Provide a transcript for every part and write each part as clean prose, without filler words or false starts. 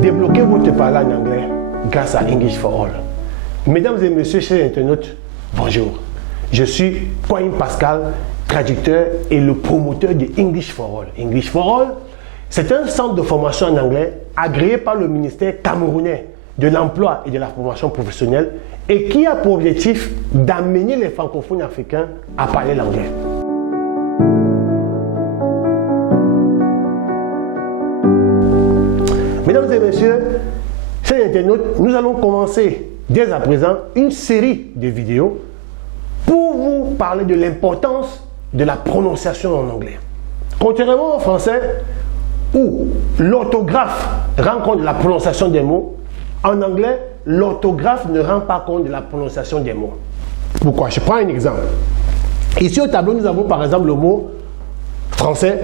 Débloquez votre parler en anglais grâce à English for All. Mesdames et messieurs, chers internautes, bonjour. Je suis Kwame Pascal, traducteur et le promoteur de English for All. English for All, c'est un centre de formation en anglais agréé par le ministère camerounais de l'emploi et de la formation professionnelle et qui a pour objectif d'amener les francophones africains à parler l'anglais. Mesdames et messieurs, chers internautes, nous allons commencer dès à présent une série de vidéos pour vous parler de l'importance de la prononciation en anglais. Contrairement au français, où l'orthographe rend compte de la prononciation des mots, en anglais, l'orthographe ne rend pas compte de la prononciation des mots. Pourquoi? Je prends un exemple. Ici au tableau, nous avons par exemple le mot français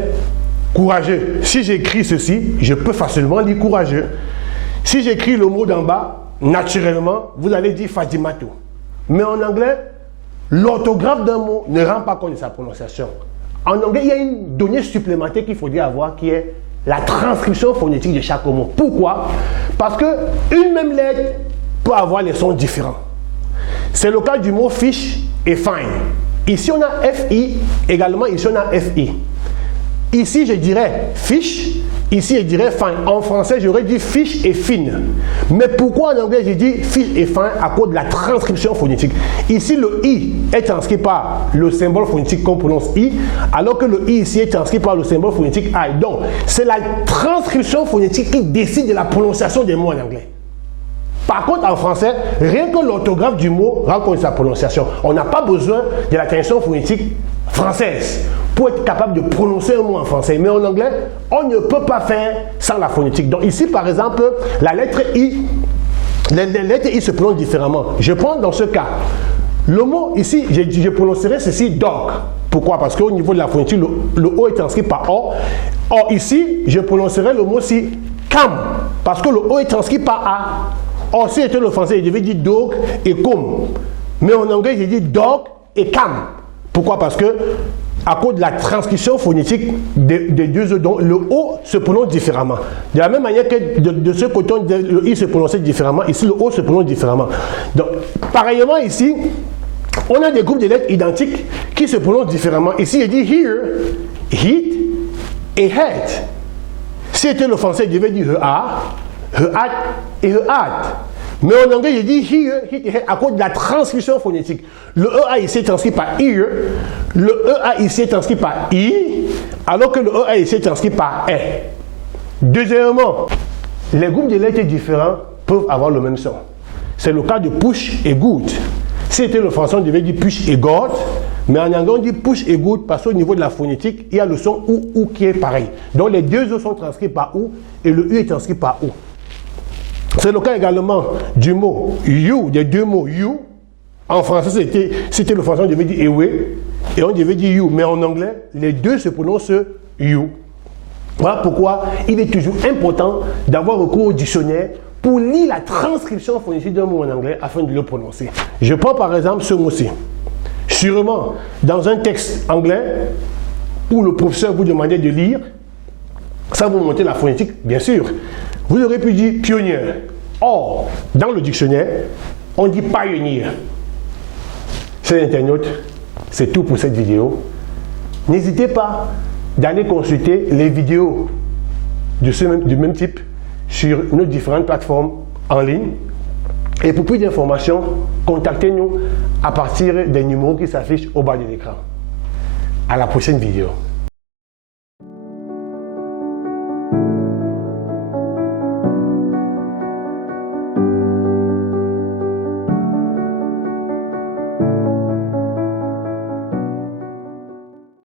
courageux. Si j'écris ceci, je peux facilement lire courageux. Si j'écris le mot d'en bas, naturellement, vous allez dire Fadimatou. Mais en anglais, l'orthographe d'un mot ne rend pas compte de sa prononciation. En anglais, il y a une donnée supplémentaire qu'il faudrait avoir qui est la transcription phonétique de chaque mot. Pourquoi? Parce qu'une même lettre peut avoir les sons différents. C'est le cas du mot fish et fine. Ici, on a FI, également ici, on a FI. Ici, je dirais fish, ici, je dirais fine. En français, j'aurais dit fish et fine. Mais pourquoi en anglais, j'ai dit fish et fine à cause de la transcription phonétique? Ici, le I est transcrit par le symbole phonétique qu'on prononce I, alors que le I ici est transcrit par le symbole phonétique I. Donc, c'est la transcription phonétique qui décide de la prononciation des mots en anglais. Par contre, en français, rien que l'orthographe du mot rend compte de sa prononciation. On n'a pas besoin de la traduction phonétique française pour être capable de prononcer un mot en français. Mais en anglais, on ne peut pas faire sans la phonétique. Donc ici, par exemple, la lettre I, les lettres I se prononcent différemment. Je prends dans ce cas, le mot ici, je prononcerai ceci dog. Pourquoi? Parce qu'au niveau de la phonétique, le O est transcrit par O. Or ici, je prononcerai le mot ci cam, parce que le O est transcrit par A. Or, si c'était le français, je devais dire dog et com. Mais en anglais, j'ai dit dog et cam. Pourquoi? Parce que à cause de la transcription phonétique des deux dont le O se prononce différemment. De la même manière que de ce côté, le I se prononçait différemment, ici le O se prononce différemment. Donc, pareillement ici, on a des groupes de lettres identiques qui se prononcent différemment. Ici, il dit here, hit et head. Si c'était le français, il devait dire he hat et he hat. Mais en anglais, il dit here, hit et head à cause de la transcription phonétique. Le EA ici est transcrit par ear, le EA ici est transcrit par I, alors que le EA ici est transcrit par E. Deuxièmement, les groupes de lettres différents peuvent avoir le même son. C'est le cas de push et good. Si c'était le français, on devait dire push et god, mais en anglais, on dit push et good parce qu'au niveau de la phonétique, il y a le son ou qui est pareil. Donc les deux O sont transcrits par ou et le U est transcrit par ou. C'est le cas également du mot you, des deux mots you. En français, c'était le français, on devait dire away et on devait dire you. Mais en anglais, les deux se prononcent you. Voilà pourquoi il est toujours important d'avoir recours au dictionnaire pour lire la transcription phonétique d'un mot en anglais afin de le prononcer. Je prends par exemple ce mot-ci. Sûrement, dans un texte anglais où le professeur vous demandait de lire, ça vous montre la phonétique, bien sûr. Vous aurez pu dire pionnier. Or, dans le dictionnaire, on dit pioneer. Chers internautes, c'est tout pour cette vidéo. N'hésitez pas d'aller consulter les vidéos du même type sur nos différentes plateformes en ligne. Et pour plus d'informations, contactez-nous à partir des numéros qui s'affichent au bas de l'écran. À la prochaine vidéo.